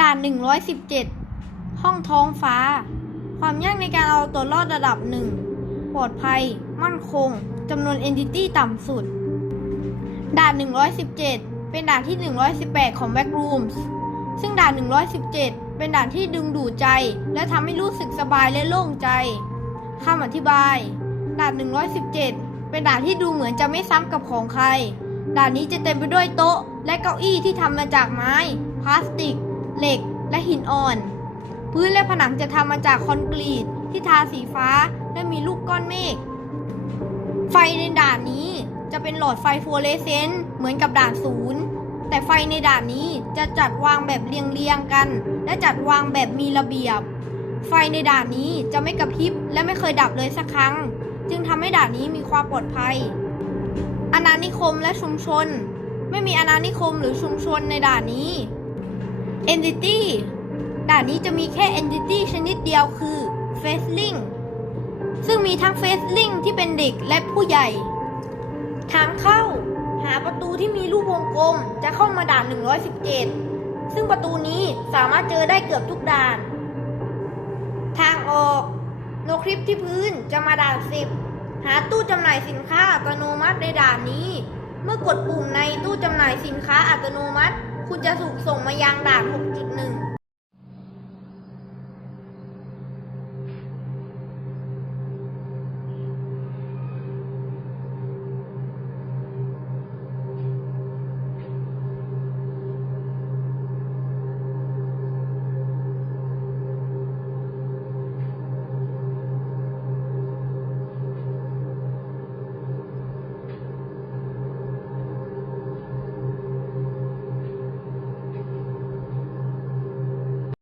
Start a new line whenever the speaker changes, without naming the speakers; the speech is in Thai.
ด่าน 117 ห้องท้องฟ้า ความยากในการเอาตัวรอดระดับ1ปลอดภัย มั่นคงจำนวน Entity ต่ำสุด ด่าน 117 เป็นด่านที่ 118 ของ Backrooms ซึ่งด่าน 117 เป็นด่านที่ดึงดูดใจ และทำให้รู้สึกสบายและโล่งใจคำอธิบาย ด่าน 117 เป็นด่านที่ดูเหมือนจะไม่ซ้ำกับของใคร ด่านนี้จะเต็มไปด้วยโต๊ะ และเก้าอี้ที่ทำมาจากไม้ พลาสติก เหล็กและหินอ่อน พื้นและผนังจะทำมาจากคอนกรีตที่ทาสีฟ้าและมีลูกก้อนเมฆ ไฟในด่านนี้จะเป็นหลอดไฟฟลูออเรสเซนต์เหมือนกับด่านศูนย์แต่ไฟในด่านนี้จะจัดวางแบบเรียงๆกัน และจัดวางแบบมีระเบียบ ไฟในด่านนี้จะไม่กระพริบและไม่เคยดับเลยสักครั้ง จึงทำให้ด่านนี้มีความปลอดภัยอาณานิคมและชุมชน ไม่มีอาณานิคมหรือชุมชนในด่านนี้ Entity ด่านนี้จะมีแค่ Entity ชนิดเดียวคือ Faceling ซึ่งมีทั้ง Faceling ที่เป็นเด็กและผู้ใหญ่ ทางเข้า หาประตูที่มีรูปวงกลมจะเข้ามาด่าน 117 ซึ่งประตูนี้สามารถเจอได้เกือบทุกด่าน ทางออกโนคลิปที่พื้นจะมาด่าน 10 หาตู้จำหน่ายสินค้าอัตโนมัติในด่านนี้ เมื่อกดปุ่มในตู้จำหน่ายสินค้าอัตโนมัติ คุณจะถูกส่งมายังด่าน6.1